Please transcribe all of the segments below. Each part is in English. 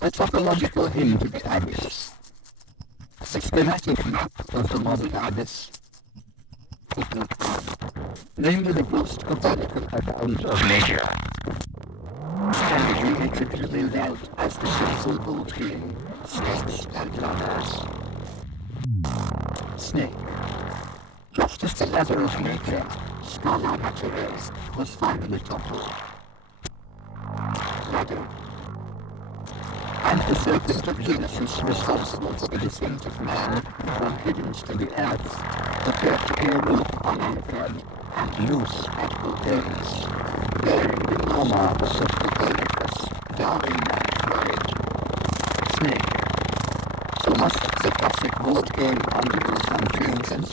a topological hint to the abyss. A schematic map of the modern abyss. Namely the most methodical account of nature, can be geometrically laid out as the sensible tree, snakes and ladders. Snake. Just as the ladder of nature, scholar materials, was finally toppled. Ladder. And the serpent of Genesis responsible for the descent of man from heavens to the earth appeared to be a roof unanchored and loose at both ends, bearing the marks of the Copernicus down man's marriage. Snake. So must the classic board game undergo some changes,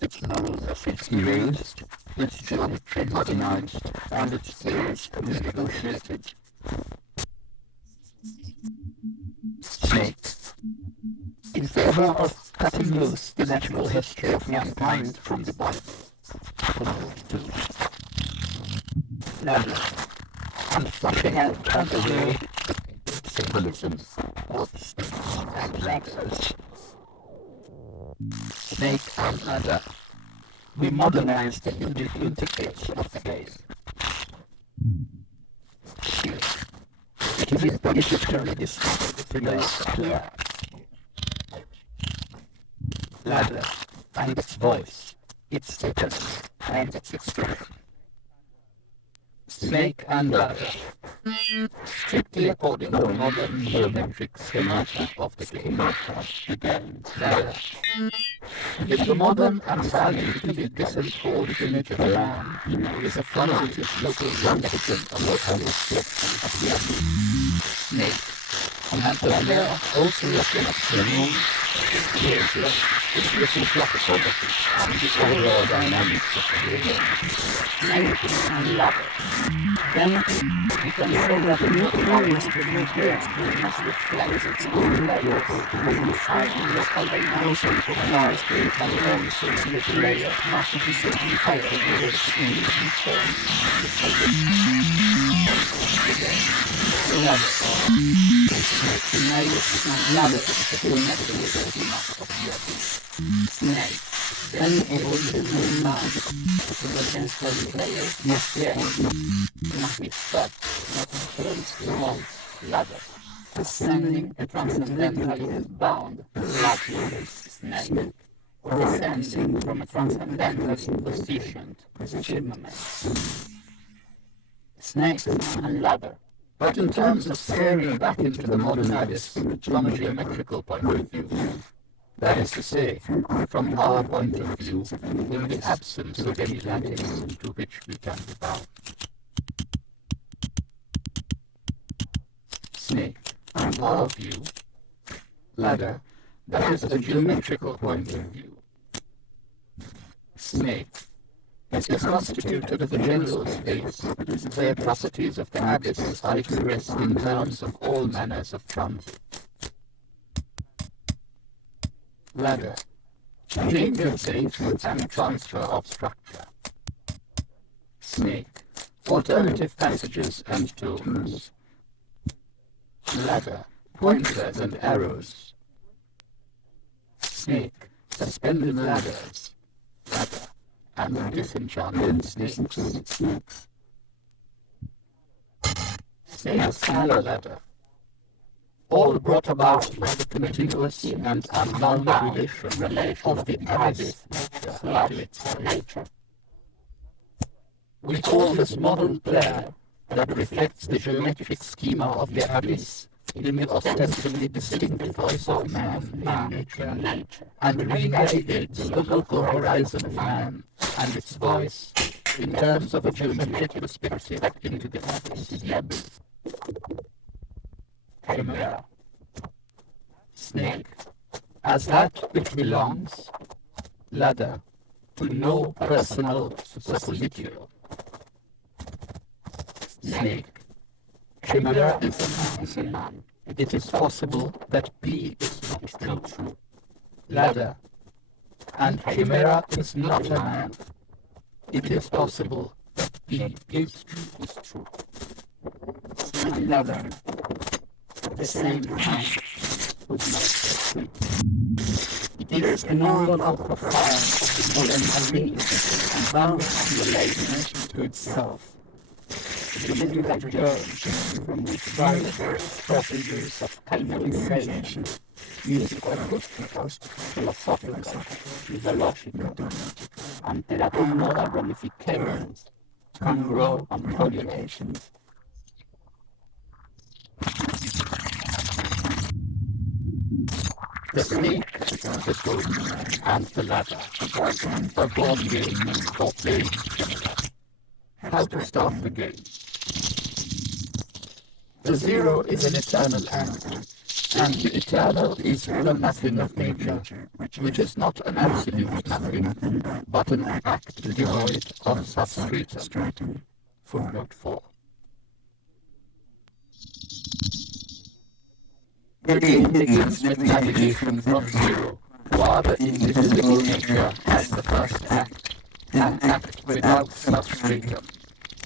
its modes erased, its geometry modernized, and its theories renegotiated. Snake. In favor of cutting loose the natural history of mankind from the Bible. Ladder. And flushing out of the way symbolism of snakes and ladders. Snake and ladder. We modernize the interface of the faith. It is politically discovered the most clear. Ladder, and its voice, its status, and its expression. Snake and ladder. Strictly according to the modern geometric schematic of the game, again, ladder. If the modern and scientifically disenforced image of man is a figurative local replication of what I reflection of the snake, and the layer also reflects the moon, its reciprocal property, and the overall dynamics of the game. Snake and ladder. Then we can say that the new theories to make the experience reflect its own layers, inside the local dimension of Mars and also with the layer not to be signified with its in form. Snake. Then it will be Mars. The potential players must be stuck, not small ladder. Ascending a transcendentally bound ladder snake, or ascending from a transcendentally positioned achievement. Snakes and ladder. But in terms of staring back into the modern abyss from a geometrical point of view, that is to say, from our point of view, in the absence of any lattice to which we can be bound. Snake, from our view, ladder, that is a geometrical point of view. Snake is constituted of a general space, the atrocities of the abyss are expressed in terms of all manners of transit. Ladder, change of statements and transfer of structure. Snake, alternative passages and tools. Ladder, pointers and arrows. Snake, suspended ladders. Ladder, and disenchanted snakes. Snake's color ladder. All brought about by the continuous and unbounded relation of the abyss to its nature. We call this modern player that reflects the geometric schema of the abyss in the ostensibly distinctive voice of man in nature, and re-navigates the local horizon of man and its voice in terms of a geometric perspective into the abyss. Chimera. Snake, as that which belongs, ladder, to no personal suppositio. Snake, chimera is a man. It is possible that P is not true. Ladder, and chimera is not a man. It is possible that P is true. Ladder. the same time would not succeed. It is an overall profile of the modern community and bounds relation to itself. The mythical journey from which various procedures of chimerization, musical acousticals, philosophical, physiological, and therapeutic ramifications can grow on populations. The snake, the goat, and the ladder are both games for playing together. How to start the game? The zero is an eternal end, and the eternal is the nothing of nature, which is not an absolute nothing, but an act devoid of substratum. Footnote 4. The game begins with navigation from zero, while the indivisible nature has the first act, an act without substratum.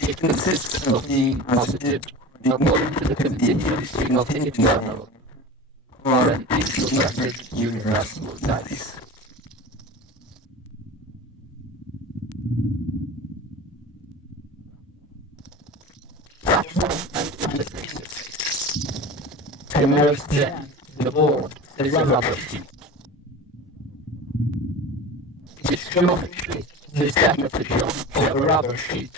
It consists of being positive according to the contingency of the eternal, or an introverted universal dice. Platform and interfaces. Chimerization, the board, the rubber sheet. This geometry, the geometry of a rubber sheet,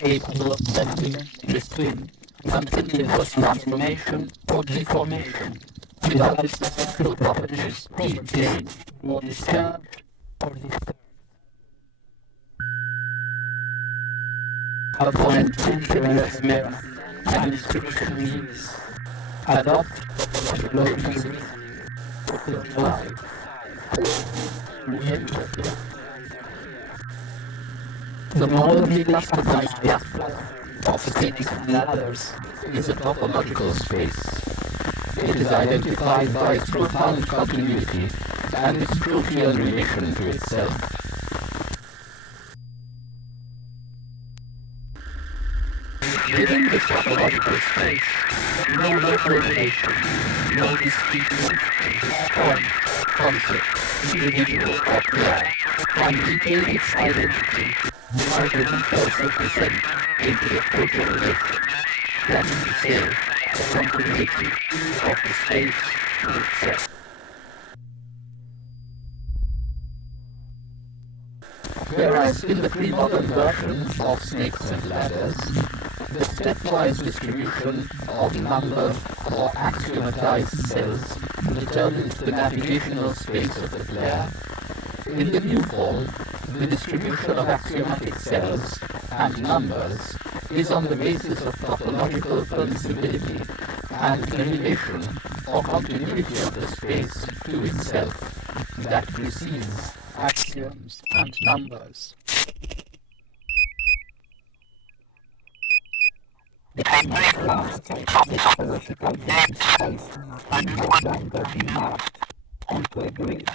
capable of bending in the spin, continuous transformation or deformation, without its physical properties being changed, or disturbed, or disturbed. Upon entering the chimera, an inscription reads, adopt the local reason of the life. The modernly classified platform of cities and others is a topological space. It is identified by its profound continuity and its crucial relation to itself. Within this topological space, no local relation, no discrete point, concept, individual or player can retain its identity, nor the details of descent into the total relation. That is to say, the continuity of the space to itself. Whereas in the pre-modern versions of snakes and ladders, the stepwise distribution of number or axiomatized cells determines the navigational space of the player. In the new form, the distribution of axiomatic cells and numbers is on the basis of topological permissibility and the relation or continuity of the space to itself that precedes axioms and numbers. The chimerical state of this political game space can no longer be mapped onto a grid,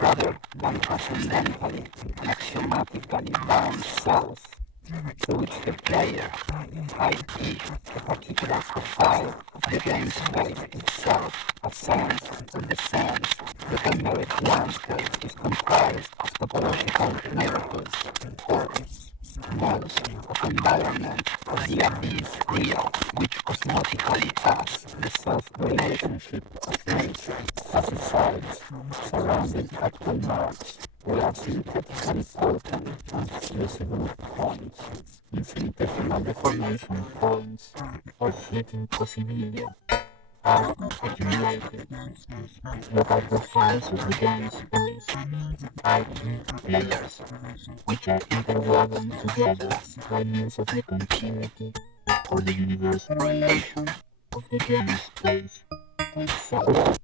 rather than transcendentally and axiomatically bound cells to which the player, i.e. the particular profile of the game space itself, ascends and descends. The chimeric landscape is comprised of topological neighborhoods, forms, modes of environment of the abyss real, which osmotically has the self-relationship of nature, satisfied, surrounding actual marks, without synthetically potent and flexible points, infinitesimal deformation points, or fleeting possibility, are accumulated. Local profiles of the game space, i.e. layers, which are interwoven together by means of the continuity or the universal relation of the game space itself.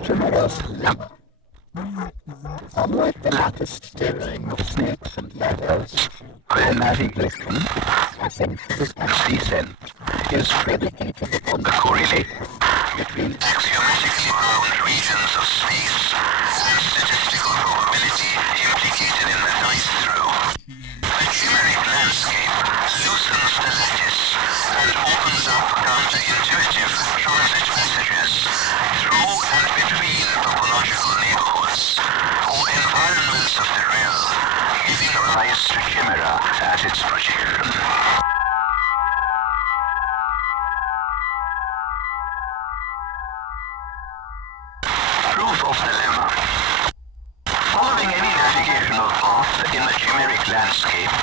Chimerization. Unlike the lattice steering of snakes and ladders, the navigation, ascent and descent, is predicated upon the correlation between axiomatically bound regions of space and statistical probability implicated in the dice visualize the chimera as its projection. Proof of dilemma. Following any navigational path in the chimeric landscape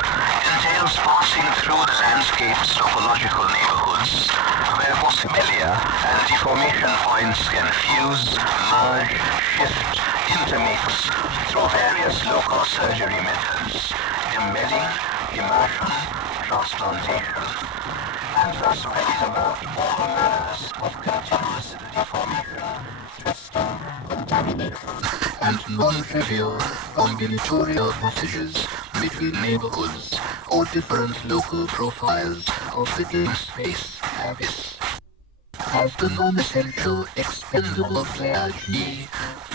entails passing through the landscape's topological neighborhoods, where possibilia and deformation points can fuse, merge, shift, intermix through various local surgery methods, embedding, immersion, transplantation, and thus bring about all manners of continuous deformation, twisting, contamination, and non-trivial combinatorial passages between neighborhoods or different local profiles of the game space abyss. As the non-essential expendable player G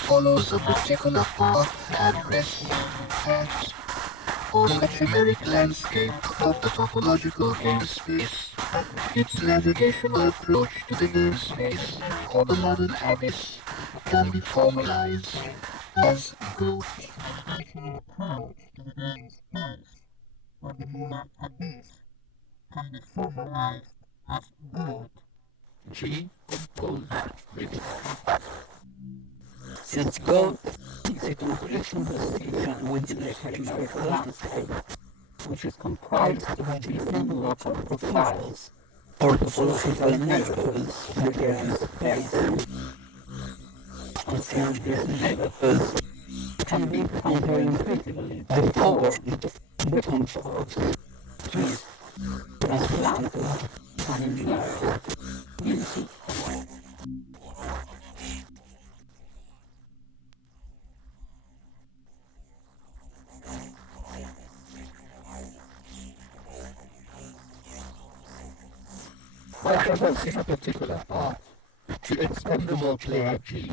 follows a particular path and rests at on the chimeric landscape of the topological game space, its navigational approach to the game space or the modern abyss can be formalized as GOAT. G goes with it. Since GOAT is a compression position within the chimerical landscape, which is comprised of different local profiles or topological neighborhoods in the game space. And since these neighborhoods can be counterintuitively deformed in terms of twist, transplanted, and engineered into by traversing a particular path, the expendable player G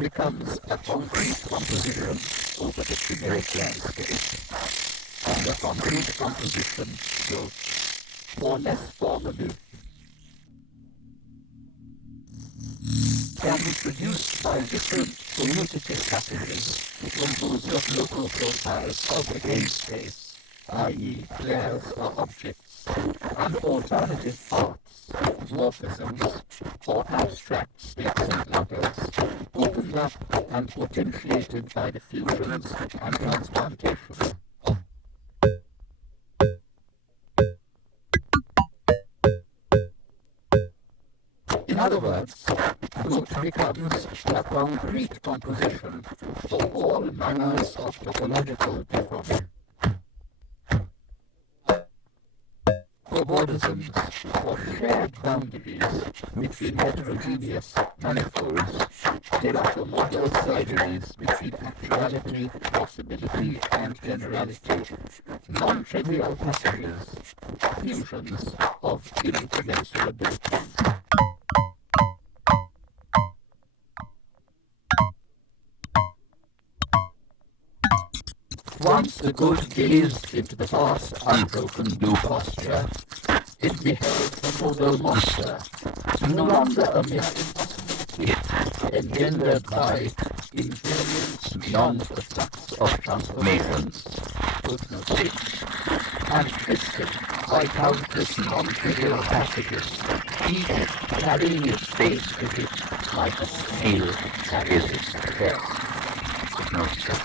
becomes a concrete composition over the chimeric landscape, and a concrete composition built, or less formally, can be produced by different commutative passages composed of local profiles of the game space, i.e. players or objects, and alternative paths, morphisms, or abstract states and matters, opened up and potentiated by the fusions and transplantation. In other words, GOAT becomes a concrete composition for all manners of topological deformation. Cobordisms, or shared boundaries between heterogeneous manifolds, develop model surgeries between actuality, possibility, and generality, non-trivial passages, fusions of incommensurability. Once the GOAT gazed into the vast, unbroken blue posture, it beheld a model monster, no longer a mere impossibility, engendered by invariance beyond the flux of transformations, footnote 6, and twisted by countless non-trivial passages, each carrying its face with it like a snail carries its tail. Footnote 6.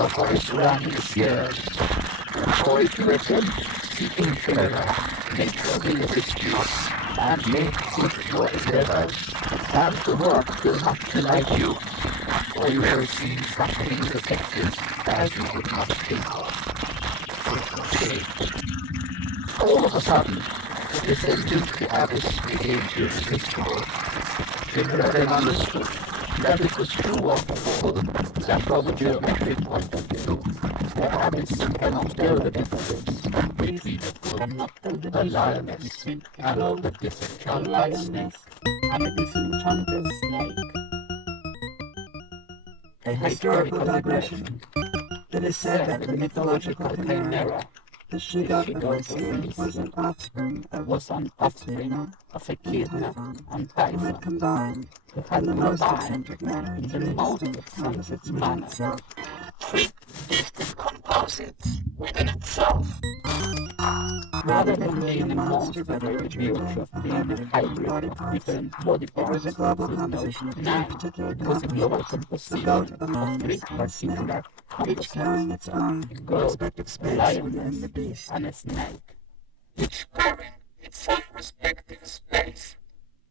A voice rang in his ears. For if you attempt seeking chimera, nature will assist you, and make it your endeavors, and the work will not delight you, for you shall see such things effective as you could not think of. Footnote 8. All of a sudden, the descent into the abyss became irresistible. Chimera then understood that it was too wonderful that from a geometric point of view, the abyss cannot tell the difference between a lioness and a disenchanted snake. A historical digression. It is said that the mythological chimera, the Chimerization, was an offspring of a kid and Tiger who had combined in the most manner. decompose it within itself. Rather than being a monster that reveals of being a hybrid of different body parts with no name, it was a global composition of three particular carrying its own growth, lion, and a snake. Each carrying its self-respecting space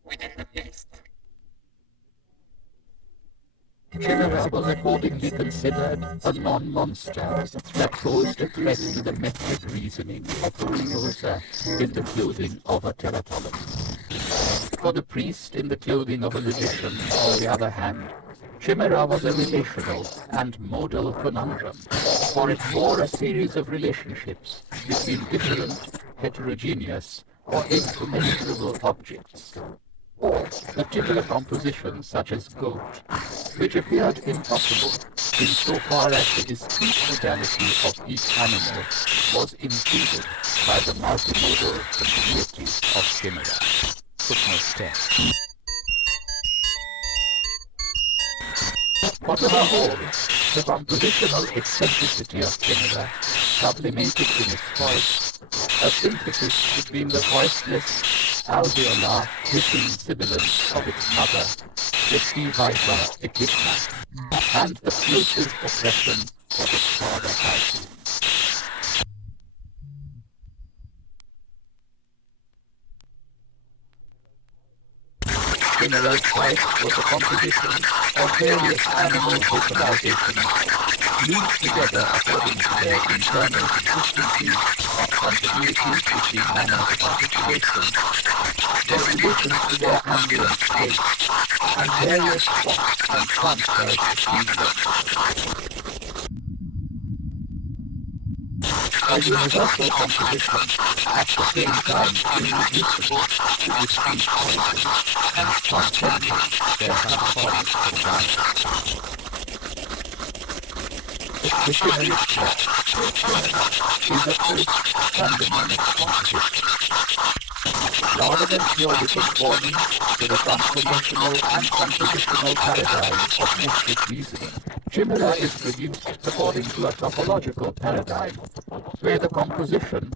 within the beast. Chimera was accordingly considered a non-monster that posed a threat to the metric reasoning of the user in the clothing of a teratologist. For the priest in the clothing of a logician, on the other hand, Chimera was a relational and modal conundrum, for it bore a series of relationships between different, heterogeneous, or incommensurable objects, or particular compositions such as goat, which appeared impossible insofar as the discrete modality of each animal was impeded by the multimodal continuity of Chimera. Footnote 10. But on the whole, the compositional eccentricity of Chimera sublimated in its voice a synthesis between the voiceless alveolar hissing sibilance of its mother, the sea viper Echidna, and the plosive oppression of its father Typhoon. Chimera's voice was a composition of various animal vocalizations, linked together according to their internal consistency and continuity between manner of articulation, their relation to their ambient state, and various spots and transfers between them. A universal composition, at the same time irreducible to discrete voices and transcending their transforming environment. The Chimerization is a post-pandemic composition. Rather than purely conforming to the transformational and compositional paradigm of metric reasoning, Chimera is produced according to a topological paradigm, where the composition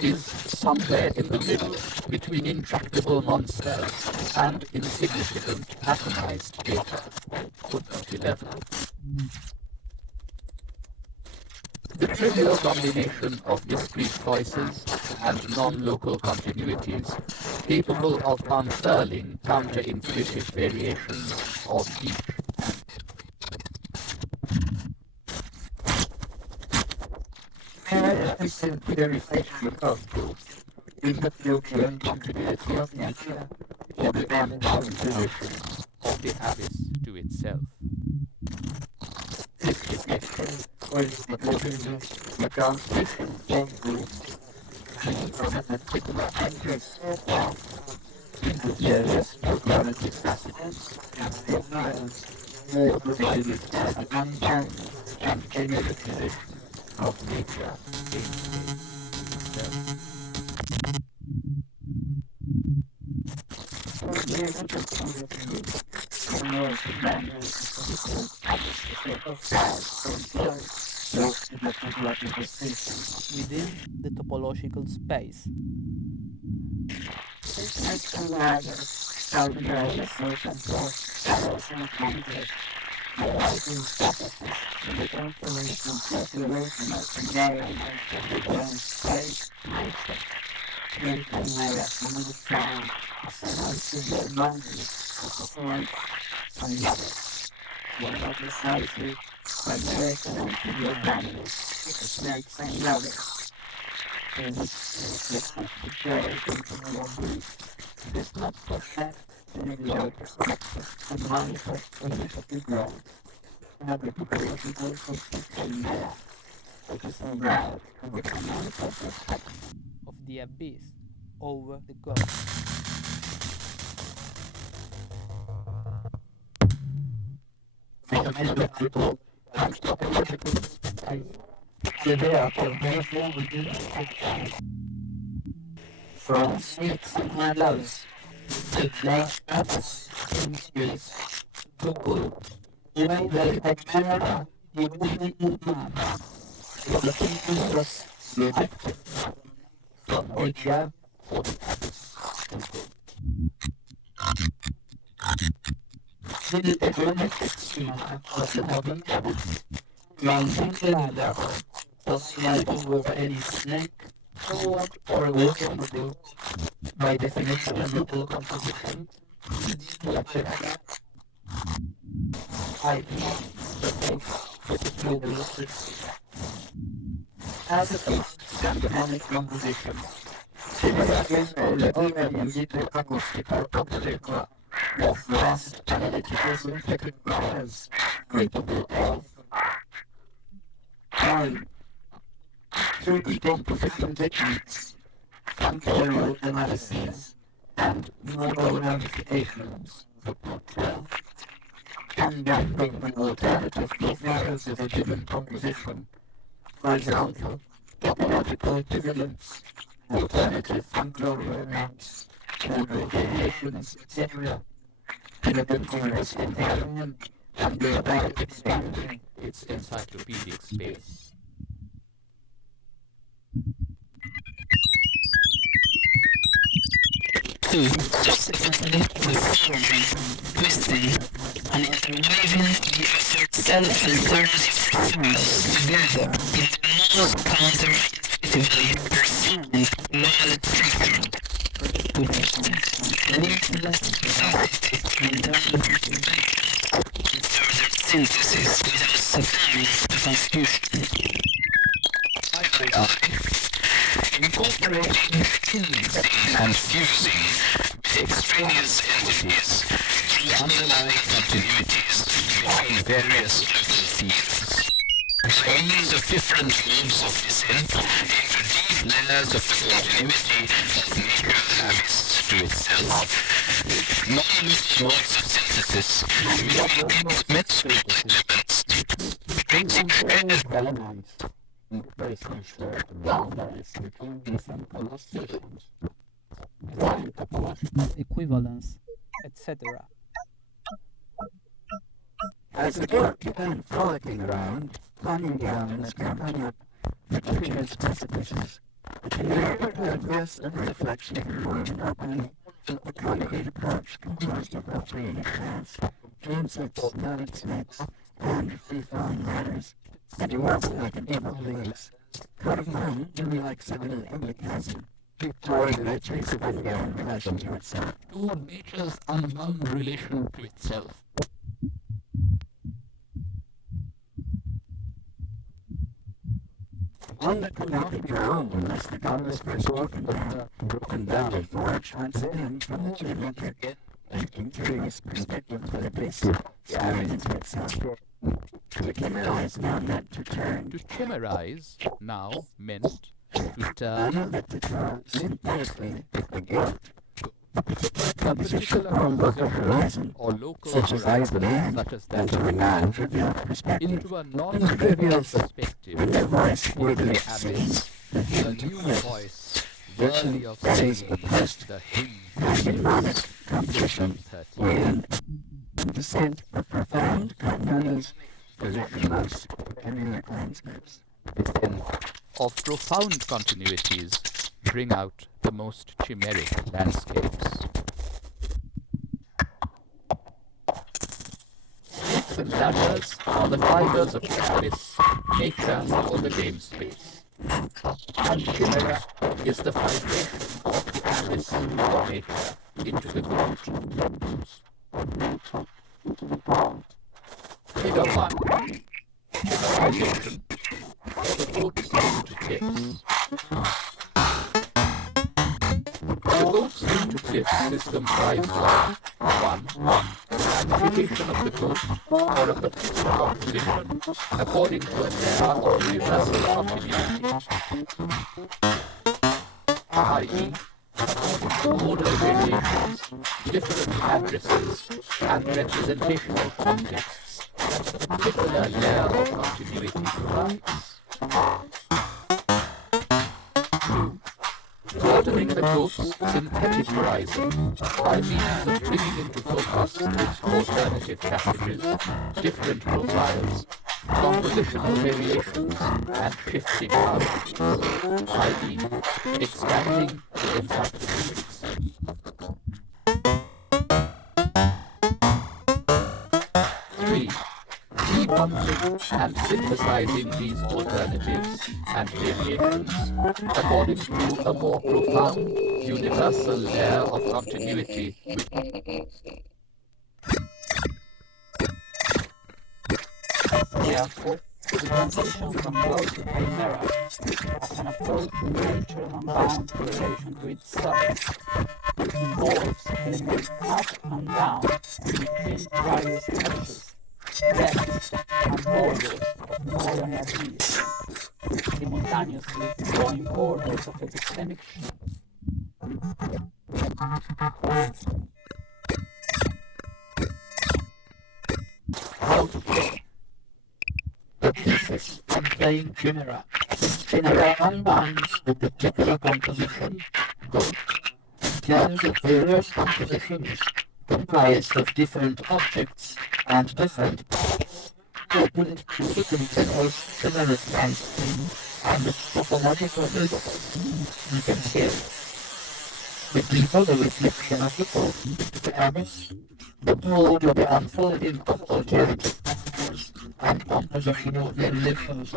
is somewhere in the middle between intractable monsters and insignificant atomized data. Footnote 11. The trivial combination of discrete voices and non-local continuities, capable of unfurling counterintuitive variations of each. Chimera is simply a reflection of both in the Plotian continuity of nature or the ambient position of the abyss to itself. This reflection was literally a translation of both from a particular entrance into various cognitive passages and profiles more provided as an unchallenged and generalization of nature in itself. Within the topological space. It's not perfect to neglect the manifest of the growth. Have the political system there, which is a route of the manifest of the abyss over the ghost. Phenomenological and topological space. The therefore therefore within the from snakes and loves, the flash apples in space, Google, even the camera, the movement the fingers was selected from API for the abyss. The economic schema of the Hobby abyss maintain the line level, slide over any snake, forward or away from the boat. By definition, the whole composition like I with the globalistics. As a first economic composition, already musical acoustical composition of vast analytical synthetic powers capable of time through decomposition techniques, functional analyses, and model ramifications. Can bring an alternative profiles of a given composition. For example, topological equivalence, alternative functional variants, general variations, etc. Chemical theories environment and thereby expanding its encyclopedic space. Two, subsequently reforming, twisting, and interweaving the effort self-alternative profiles together in the most counterintuitively pursuing knowledge structure to limitless capacity to internal perturbation and further synthesis without succumbing to confusion. Incorporating, indexing, and fusing with extraneous entities through underlying continuities between various local fields. By means of different modes of descent into deep layers of the continuity of natural habits to itself. Non-local modes of synthesis between commensurate elements. Basic elements. Equivalence, etc. As the boat began frolicking around, climbing down in its companion, between its precipices, the river had rest and reflection opening a concrete approach composed of roughly 8 paths, insects, knotted snakes, and free-flowing ladders, and you walked like an able leaves, cutting down really like civil implication, toward nature's unknown relation to itself. Toward nature's unknown relation to itself. One that could not be drowned unless the gun was first broken down and forged once again from the geometric, taking curious perspective for the base, staring into itself. To chimerize now meant to turn. To chimerize now meant to turn. Synthetically, again. A particular composition or local such as that into a non-trivial perspective of the abyss, a new voice worthy of singing the hymn composition 13. Descent of profound components, positionless, and concepts. Of profound continuities bring out the most chimeric landscapes. The ladders are the fibers of the abyss, nature or the game space. And chimera is the vibration of the abyss or nature into the good. Figure 1. Chimerization. The goats into tips. The goats into tips is comprised of 1. Magnification of the goat or a particular composition according to a layer or universal continuity, i.e. order variations, different addresses, and representational contexts a particular layer of continuity provides. 2. Ordering the goat's synthetic horizon by means of bringing into focus its alternative passages, different profiles, compositional variations and shifting values, i.e., expanding the interpretation. 3. Decoupling and synthesizing these alternatives and variations according to a more profound, universal layer of continuity. Therefore, the transition from mode to chimera as an approach to nature and unbound relation to itself involves moving up and down between various edges, depths, and borders of modern ideas, simultaneously drawing borders of epistemic How to play. The thesis on playing Chimera. Chimera unbinds the particular composition, good, in terms of various compositions comprised of different objects and different parts, opened to the considerable Chimerization and its topological results. You can see the deeper the reflection of the thought, the abyss, the broader the unfolding of alternative passages and compositional variations.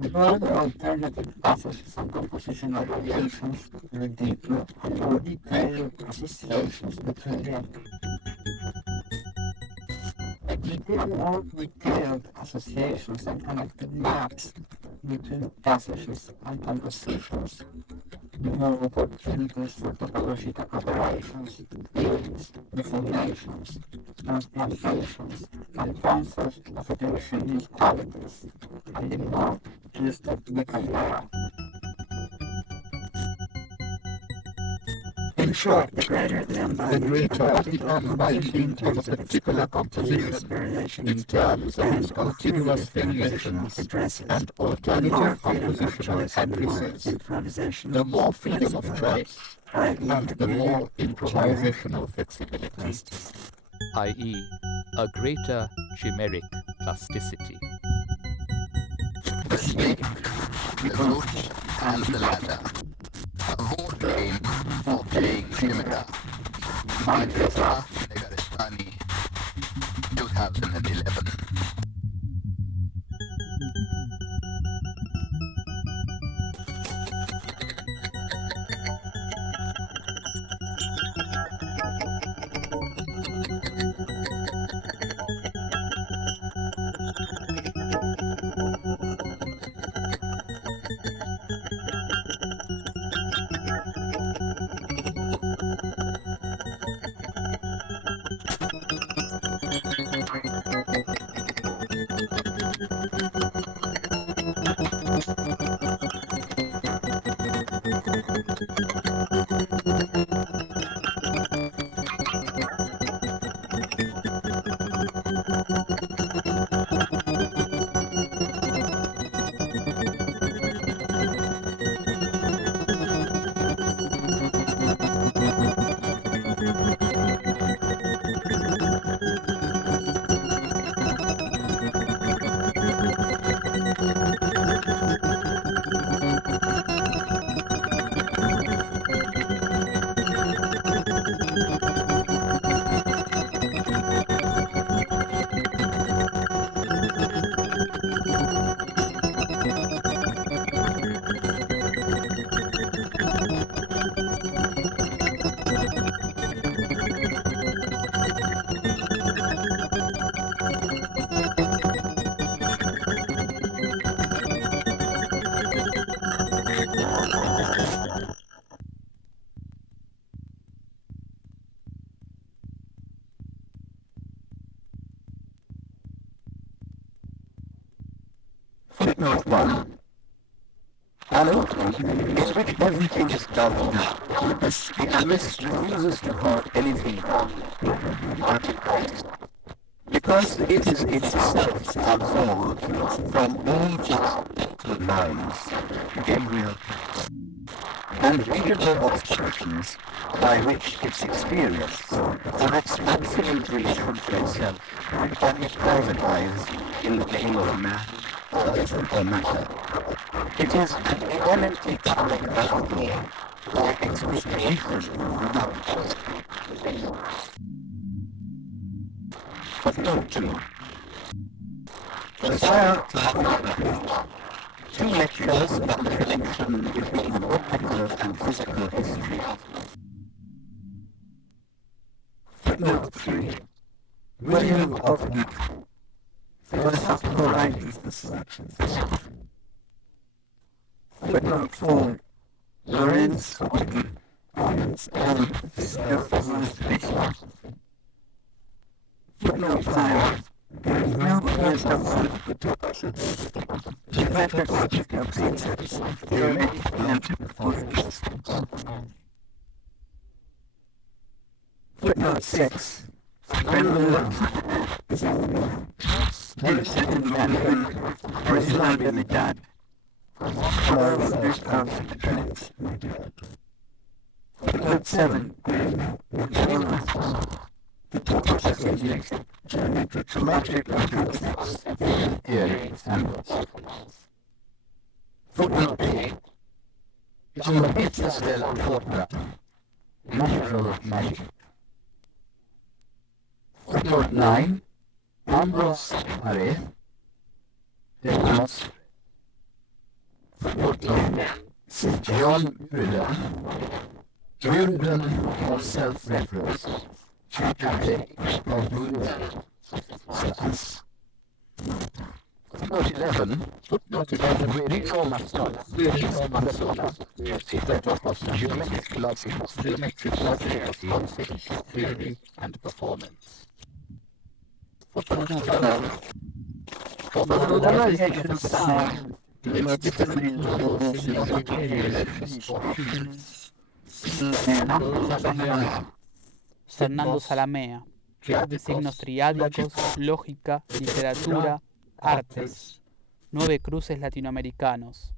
The broader alternative passages and compositional variations, the deeper and more detailed associations between them. The deeper and more detailed associations and connected maps between passages and compositions, the more opportunities for topological operations, theories, deformations, transplantations, and transfers of attention qualities, and the more twisted the chimera. In short, the greater the unbinding of a particular composition in terms of its continuous variations and alternative compositional addresses, the more freedom of choice and the more improvisational flexibility, i.e., a greater chimeric plasticity. The snake, the roach, and the ladder. A vote game for playing Chimera. By Petra Negarestani, 2011. Footnote 1. Annotate in which everything is done now. The analyst refuses to hurt anything articulate, because it is itself absolved from all its mental lines. Gabriel. and readable obstructions by which its experience of its absolute reach for itself can be privatized in the name of man or matter. It is an eminently public metaphor for expropriation without Footnote 2. The Science Two lectures on the connection between objective and physical history. Footnote 3. William of Philosophical Writings and Selections. Footnote 4. Lorenz and Physical. Footnote 5. No clear substance. Geometric logic of concepts, geometric and performance. Footnote 6. The second man was not in the dot. There's conflict trends. Footnote 7. The topics of physics, geometric logic of concepts, theory, and Footnote 8. Geometria dell'opera, natural magic. Footnote 9. Ambrose Mare, the philosopher. Footnote 10. John Buridan of self-reference. Chimerization of Buddhism. Footnote 11. Mego geometric logic of concepts, theory, and performance. Footnote 12. Organization of sound. Fernando Salamea. Signos triádicos, lógica, literatura, artes. 9 cruces latinoamericanos.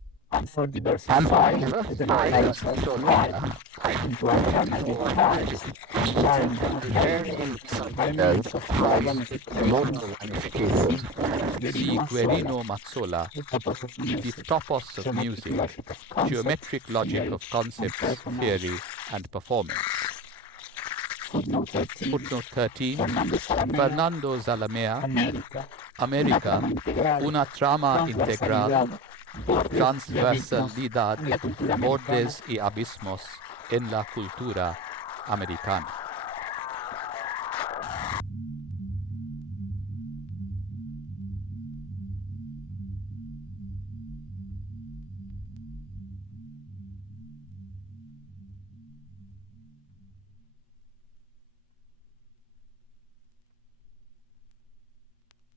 Di Guerino Mazzola, The Topos of Music, Geometric Logic of Concepts, Theory, and Performance. Footnote 13. Fernando Zalamea, America, una trama integral, transversalidad, bordes y abismos en la cultura americana.